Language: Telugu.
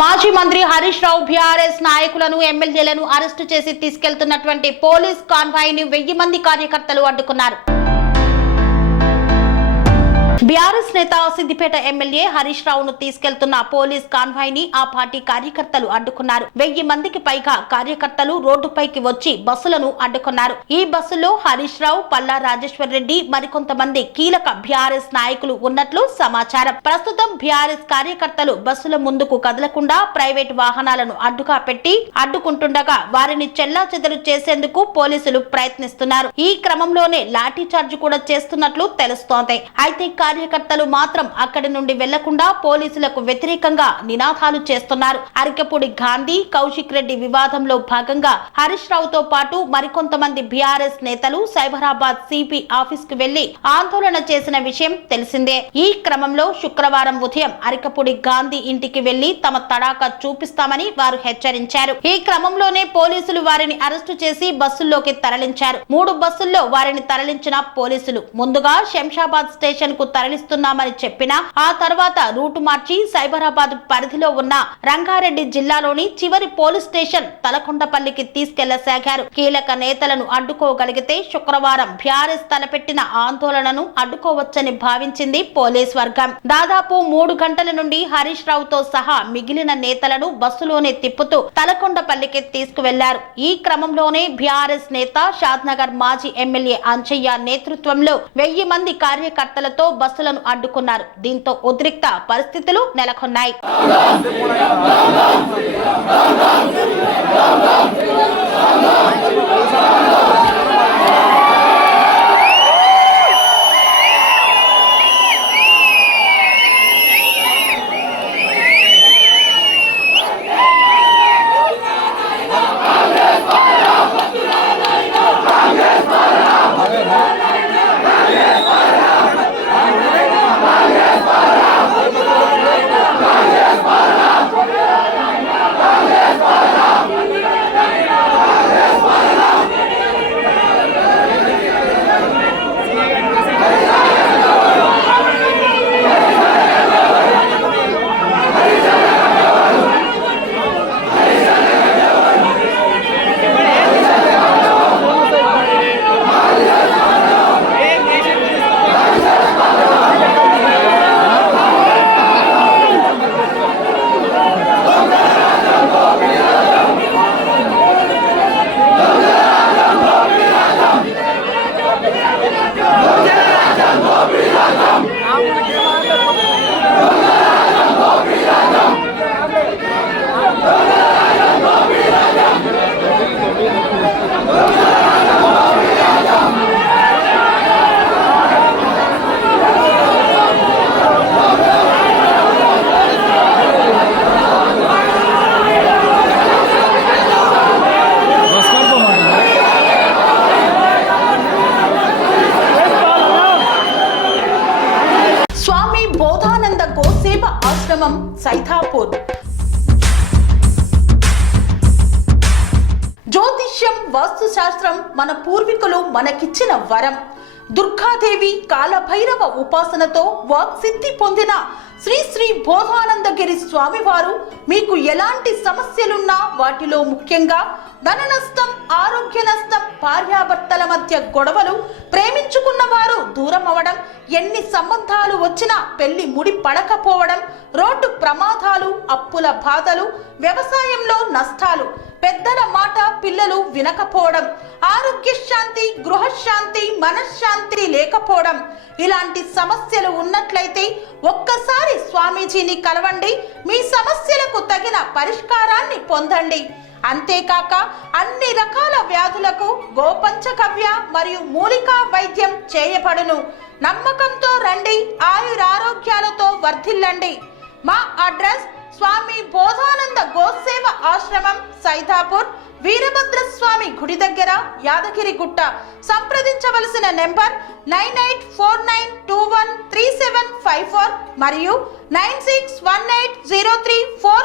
మాజీ మంత్రి హరీష్ రావు బీఆర్ఎస్ నాయకులను ఎమ్మెల్యేలను అరెస్టు చేసి తీసుకెళ్తున్నటువంటి పోలీస్ కాన్వాయ్ ని 1000 మంది కార్యకర్తలు అడ్డుకున్నారు. బీఆర్ఎస్ నేత సిద్దిపేట ఎమ్మెల్యే హరీష్ రావును తీసుకెళ్తున్న పోలీస్ కాన్వాయ్ ని ఆ పార్టీ కార్యకర్తలు అడ్డుకున్నారు. 1000 మందికి పైగా కార్యకర్తలు రోడ్డుపైకి వచ్చి బస్సులను అడ్డుకున్నారు. ఈ బస్సులో హరీష్ రావు, పల్లా రాజేశ్వర్ రెడ్డి మరికొంతమంది కీలక బీఆర్ఎస్ నాయకులు ఉన్నట్లు సమాచారం. ప్రస్తుతం బీఆర్ఎస్ కార్యకర్తలు బస్సుల ముందుకు కదలకుండా ప్రైవేట్ వాహనాలను అడ్డుగా పెట్టి అడ్డుకుంటుండగా వారిని చెల్లాచెదరు చేసేందుకు పోలీసులు ప్రయత్నిస్తున్నారు. ఈ క్రమంలోనే లాఠీ చార్జ్ కూడా చేస్తున్నట్లు తెలుస్తోంది. అయితే కార్యకర్తలు మాత్రం అక్కడి నుండి వెళ్లకుండా పోలీసులకు వ్యతిరేకంగా నినాదాలు చేస్తున్నారు. అరికపూడి గాంధీ, కౌశిక్ రెడ్డి వివాదంలో భాగంగా హరీష్ రావుతో పాటు మరికొంతమంది బీఆర్ఎస్ నేతలు సైబరాబాద్ సిపి ఆఫీస్ కు వెళ్లి ఆందోళన చేసిన విషయం తెలిసిందే. ఈ క్రమంలో శుక్రవారం ఉదయం అరికపూడి గాంధీ ఇంటికి వెళ్లి తమ తడాకా చూపిస్తామని వారు హెచ్చరించారు. ఈ క్రమంలోనే పోలీసులు వారిని అరెస్టు చేసి బస్సుల్లోకి తరలించారు. 3 బస్సుల్లో వారిని తరలించిన పోలీసులు ముందుగా శంషాబాద్ స్టేషన్ కు తరలిస్తున్నామని చెప్పినా ఆ తర్వాత రూటు మార్చి సైబరాబాద్ పరిధిలో ఉన్న రంగారెడ్డి జిల్లాలోని చివరి పోలీస్ స్టేషన్ తలకొండపల్లికి తీసుకెళ్లసాగారు. కీలక నేతలను అడ్డుకోగలిగితే శుక్రవారం బీఆర్ఎస్ తలపెట్టిన ఆందోళనను అడ్డుకోవచ్చని భావించింది పోలీస్ వర్గం. దాదాపు 3 గంటల నుండి హరీష్ రావుతో సహా మిగిలిన నేతలను బస్సులోనే తిప్పుతూ తలకొండపల్లికి తీసుకువెళ్లారు. ఈ క్రమంలోనే బీఆర్ఎస్ నేత షాద్నగర్ మాజీ ఎమ్మెల్యే అంజయ్య నేతృత్వంలో 1000 మంది కార్యకర్తలతో బస్సులను అడ్డుకున్నారు. దీంతో ఉద్రిక్త పరిస్థితులు నెలకొన్నాయి. సైతాపూర్ జ్యోతిష్యం, వాస్తు శాస్త్రం మన పూర్వీకులు మనకిచ్చిన వరం. దుర్గాదేవి, కాలభైరవ ఉపాసనతో వాక్సిద్ధి పొందిన శ్రీ శ్రీ బోధానందగిరి స్వామివారు మీకు ఎలాంటి సమస్యలున్నా వాటిలో ముఖ్యంగా ధన నష్టం, ఆరోగ్య నష్టం, భార్యాభర్తల మధ్య గొడవలు, ప్రేమించుకున్న వారు దూరం అవడం, ఎన్ని సంబంధాలు వచ్చినా పెళ్లి ముడి పడకపోవడం, రోడ్డు ప్రమాదాలు, అప్పుల బాధలు, వ్యవసాయంలో నష్టాలు, పెద్దల మాట పిల్లలు వినకపోవడం, ఆరోగ్య శాంతి, గృహశాంతి, మనశ్శాంతి లేకపోవడం, ఇలాంటి సమస్యలు ఉన్నట్లయితే ఒక్కసారి స్వామీజీని కలవండి. మీ సమస్యలకు తగిన పరిష్కారాన్ని పొందండి. అంతేకాక అన్ని రకాల వ్యాధులకు గోపంచగవ్య మరియు మూలికా వైద్యం చేయబడును. నమ్మకంతో రండి, ఆయురారోగ్యాలతో వర్ధిల్లండి. మా అడ్రస్ స్వామి బోధానంద గోసేవ ఆశ్రమం, సైతాపూర్, వీరభద్రస్వామి గుడి దగ్గర, యాదగిరిగుట్ట. సంప్రదించవలసిన నెంబర్ 9849213754 మరియు 961803